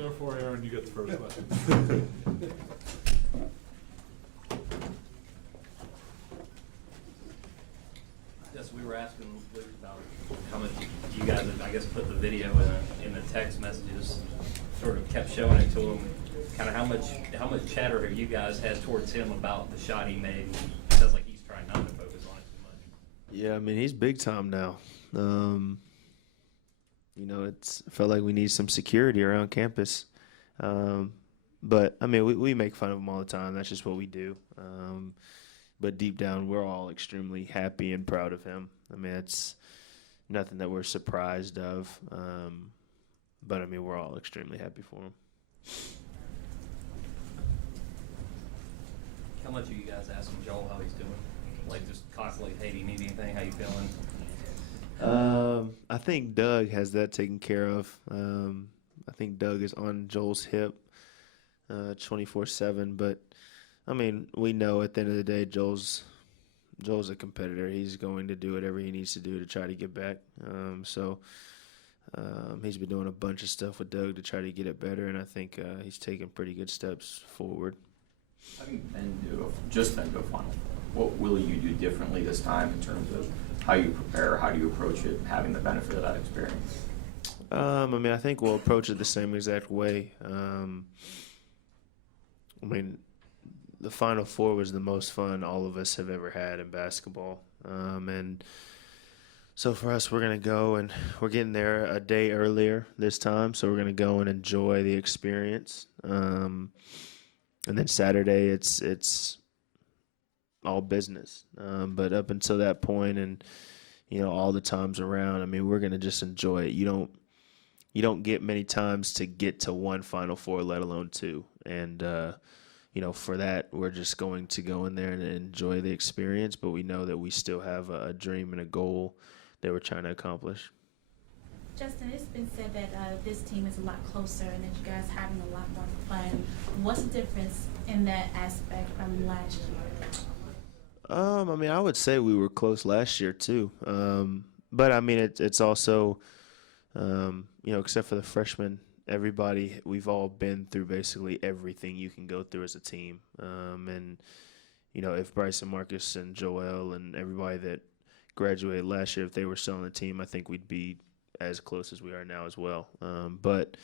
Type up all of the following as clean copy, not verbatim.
Therefore, Aaron, you get the first question. Yes, we were asking Luke about how much you guys have, I guess, put the video in the text messages, sort of kept showing it to him. Kind of how much chatter have you guys had towards him about the shot he made? It sounds like he's trying not to focus on it too much. Yeah, I mean, he's big time now. It felt like we need some security around campus. But, I mean, we make fun of him all the time. That's just what we do. But deep down, we're all extremely happy and proud of him. I mean, it's nothing that we're surprised of. But, I mean, we're all extremely happy for him. How much are you guys asking Joel how he's doing? Like, just constantly, hey, do you need anything? How you feeling? I think Doug has that taken care of. I think Doug is on Joel's hip 24/7. But, I mean, we know at the end of the day, Joel's a competitor. He's going to do whatever he needs to do to try to get back. He's been doing a bunch of stuff with Doug to try to get it better, and I think he's taking pretty good steps forward. Having just been to a Final Four, what will you do differently this time in terms of how you prepare, how do you approach it, having the benefit of that experience? I mean, I think we'll approach it the same exact way. I mean, the Final Four was the most fun all of us have ever had in basketball. And so for us, we're going to go, and we're getting there a day earlier this time, so we're going to go and enjoy the experience. And then Saturday, it's all business. But up until that point, and all the times around, I mean, we're gonna just enjoy it. You don't get many times to get to one Final Four, let alone two. And for that, we're just going to go in there and enjoy the experience. But we know that we still have a dream and a goal that we're trying to accomplish. Justin, it's been said that this team is a lot closer and that you guys are having a lot more fun. What's the difference in that aspect from last year? I mean, I would say we were close last year too. But I mean, it's also, except for the freshmen, we've all been through basically everything you can go through as a team. And if Bryce and Marcus and Joel and everybody that graduated last year, if they were still on the team, I think we'd be as close as we are now as well. But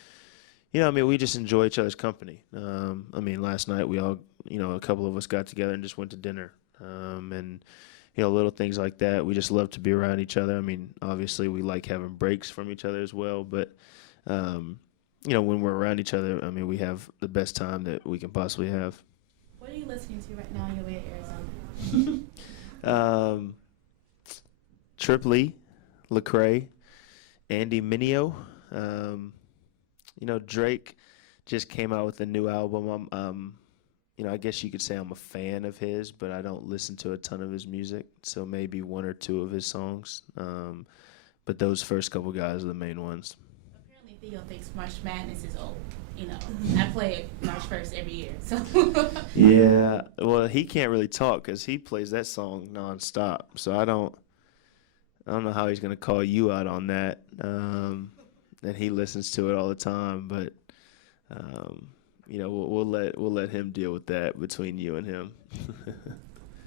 I mean, we just enjoy each other's company. I mean, last night we all, a couple of us got together and just went to dinner. And little things like that. We just love to be around each other. I mean, obviously we like having breaks from each other as well. But, when we're around each other, I mean, we have the best time that we can possibly have. What are you listening to right now on your way to Arizona? Trip Lee, Lecrae, Andy Mineo. Drake just came out with a new album. I guess you could say I'm a fan of his, but I don't listen to a ton of his music, so maybe one or two of his songs. But those first couple guys are the main ones. Apparently Theo thinks March Madness is old. I play March 1st every year, so. Yeah, well, he can't really talk because he plays that song nonstop, so I don't know how he's going to call you out on that. And he listens to it all the time, but we'll let him deal with that between you and him.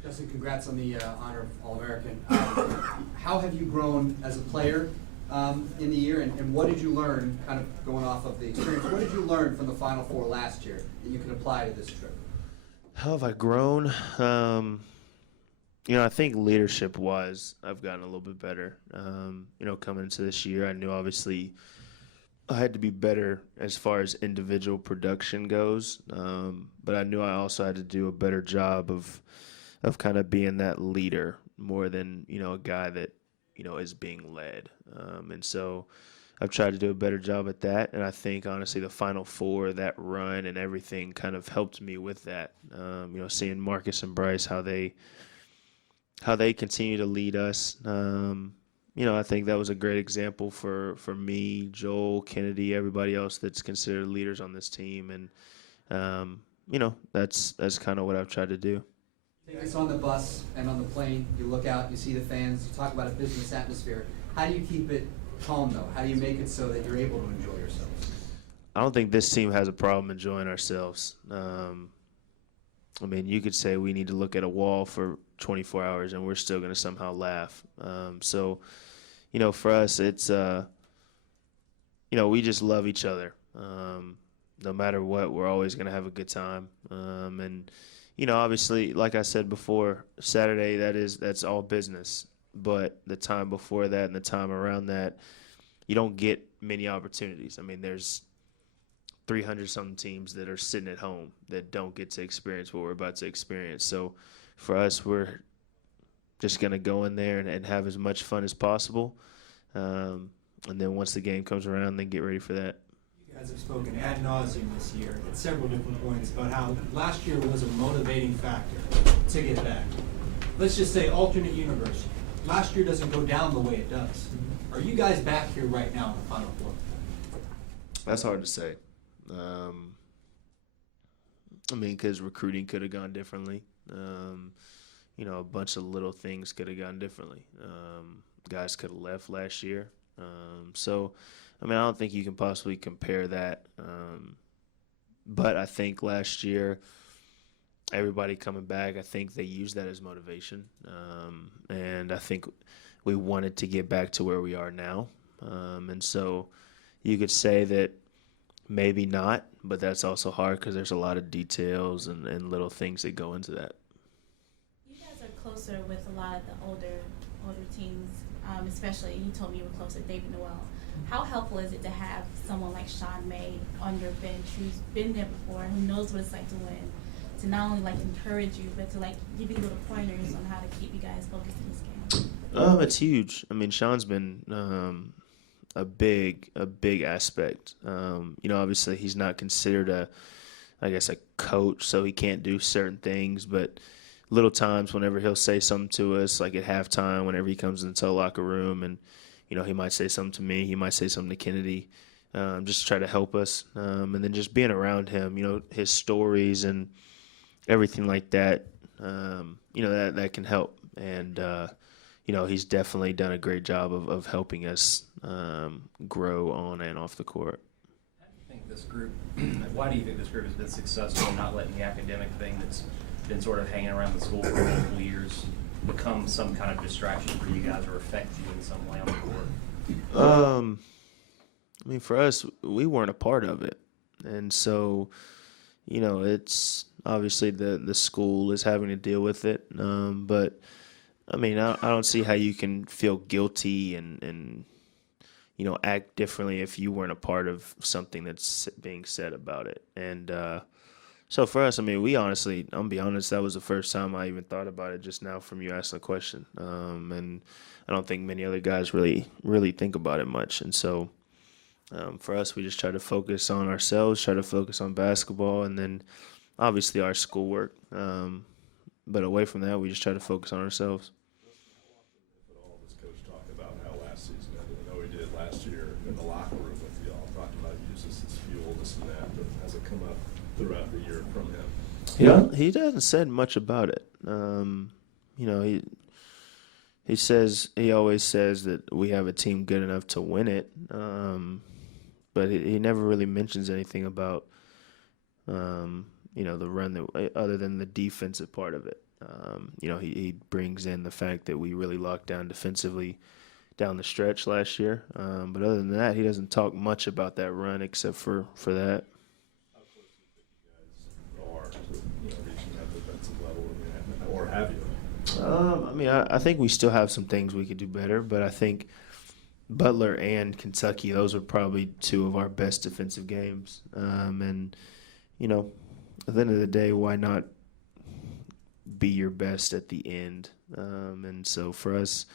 Justin, congrats on the honor of All-American. How have you grown as a player in the year, and what did you learn, kind of going off of the experience, what did you learn from the Final Four last year that you can apply to this trip? How have I grown? I think leadership-wise, I've gotten a little bit better. Coming into this year, I knew obviously I had to be better as far as individual production goes, but I knew I also had to do a better job of kind of being that leader more than a guy that is being led. And so I've tried to do a better job at that, and I think honestly the Final Four, that run and everything kind of helped me with that. Seeing Marcus and Bryce, how they continue to lead us. I think that was a great example for me, Joel, Kennedy, everybody else that's considered leaders on this team. And, that's kind of what I've tried to do. It's on the bus and on the plane. You look out, you see the fans, you talk about a business atmosphere. How do you keep it calm, though? How do you make it so that you're able to enjoy yourselves? I don't think this team has a problem enjoying ourselves. I mean, you could say we need to look at a wall for 24 hours and we're still going to somehow laugh. So, you know, for us, it's, you know, we just love each other. No matter what, we're always going to have a good time. And, you know, obviously, like I said before, Saturday, that's all business. But the time before that and the time around that, you don't get many opportunities. I mean, there's 300-something teams that are sitting at home that don't get to experience what we're about to experience. So for us, we're just going to go in there and have as much fun as possible. And then once the game comes around, then get ready for that. You guys have spoken ad nauseum this year at several different points about how last year was a motivating factor to get back. Let's just say alternate universe. Last year doesn't go down the way it does. Are you guys back here right now in the Final Four? That's hard to say. I mean, because recruiting could have gone differently. You know, a bunch of little things could have gone differently. Guys could have left last year. So, I mean, I don't think you can possibly compare that. But I think last year, everybody coming back, I think they used that as motivation. And I think we wanted to get back to where we are now. And so you could say that maybe not, but that's also hard because there's a lot of details and little things that go into that. You guys are closer with a lot of the older teams, especially you told me you were close to David Noel. How helpful is it to have someone like Sean May on your bench who's been there before, who knows what it's like to win, to not only like encourage you, but to like give you little pointers on how to keep you guys focused in this game? It's huge. I mean, Sean's been a big aspect. You know, obviously he's not considered a coach, so he can't do certain things, but little times whenever he'll say something to us, like at halftime, whenever he comes into the locker room, and, you know, he might say something to me, he might say something to Kennedy, just to try to help us. And then just being around him, you know, his stories and everything like that, you know, that can help. And, you know, he's definitely done a great job of helping us grow on and off the court. How do you think this group, why do you think this group has been successful in not letting the academic thing that's been sort of hanging around the school for multiple years become some kind of distraction for you guys or affect you in some way on the court? I mean, for us, we weren't a part of it. And so, you know, it's obviously the school is having to deal with it. But, I mean, I don't see how you can feel guilty and, you know, act differently if you weren't a part of something that's being said about it. And so for us, I mean, we honestly, I'm going to be honest, that was the first time I even thought about it just now from you asking the question. And I don't think many other guys really think about it much. And so for us, we just try to focus on ourselves, try to focus on basketball, and then obviously our schoolwork. But away from that, we just try to focus on ourselves. How often does Coach talk about how last season ended? I know he did last year in the locker room with y'all, talked about use this as fuel, this and that, but has it come up throughout the year from him? Yeah, he hasn't said much about it. You know, he always says that we have a team good enough to win it, but he never really mentions anything about you know, the run that other than the defensive part of it. You know, he brings in the fact that we really locked down defensively down the stretch last year. But other than that, he doesn't talk much about that run except for that. How close do you think you guys are to, you know, reaching that defensive level, or have you? I mean, I think we still have some things we could do better, but I think Butler and Kentucky, those are probably two of our best defensive games. And, you know, at the end of the day, why not be your best at the end? And so for us,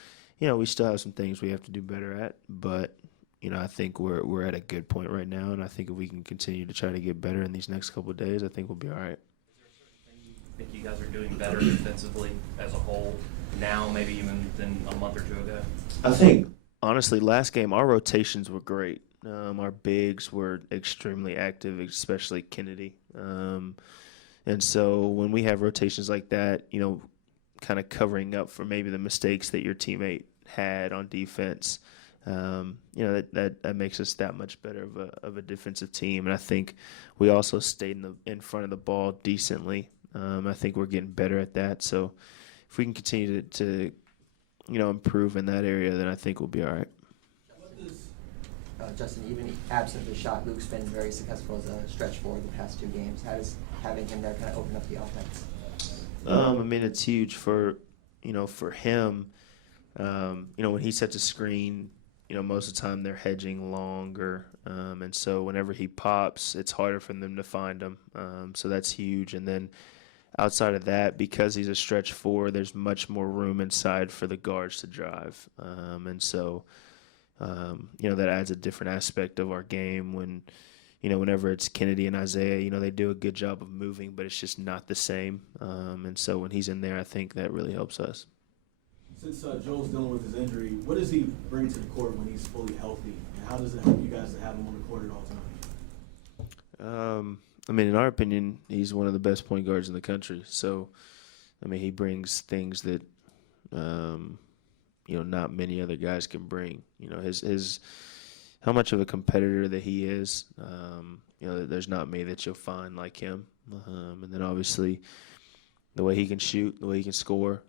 you know, we still have some things we have to do better at, but, you know, I think we're at a good point right now, and I think if we can continue to try to get better in these next couple of days, I think we'll be all right. I think you guys are doing better defensively as a whole now, maybe even than a month or two ago? I think, honestly, last game, our rotations were great. Our bigs were extremely active, especially Kennedy. And so when we have rotations like that, you know, kind of covering up for maybe the mistakes that your teammate had on defense, that makes us that much better of a defensive team. And I think we also stayed in front of the ball decently. I think we're getting better at that. So if we can continue to improve in that area, then I think we'll be all right. Justin, even absent the shot, Luke's been very successful as a stretch forward the past 2 games. How does having him there kind of open up the offense? It's huge for him. When he sets a screen, most of the time they're hedging longer. And so whenever he pops, it's harder for them to find him. So that's huge. And then outside of that, because he's a stretch 4, there's much more room inside for the guards to drive. And so that adds a different aspect of our game when, whenever it's Kennedy and Isaiah, they do a good job of moving, but it's just not the same. And so when he's in there, I think that really helps us. Since Joel's dealing with his injury, what does he bring to the court when he's fully healthy? And how does it help you guys to have him on the court at all times? In our opinion, he's one of the best point guards in the country. So, he brings things that, not many other guys can bring. His how much of a competitor that he is. There's not many that you'll find like him. And then obviously the way he can shoot, the way he can score.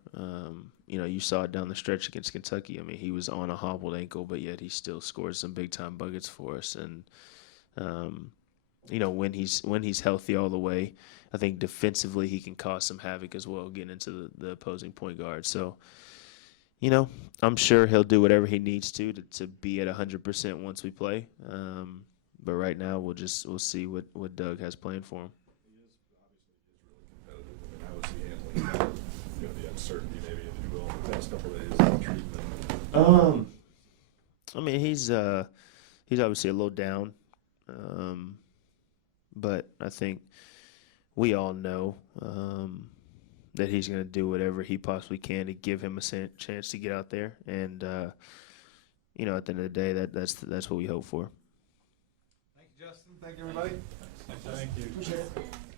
You saw it down the stretch against Kentucky. He was on a hobbled ankle, but yet he still scored some big time buckets for us. And when he's healthy all the way, I think defensively he can cause some havoc as well, getting into the opposing point guard. So, I'm sure he'll do whatever he needs to be at 100% once we play. But right now we'll see what Doug has planned for him. He is obviously how is he handling the uncertainty, maybe, if you will, the past couple of days of treatment? He's obviously a little down, but I think we all know that he's going to do whatever he possibly can to give him a chance to get out there. And at the end of the day, that's what we hope for. Thank you, Justin. Thank you, everybody. Thank you. Appreciate it.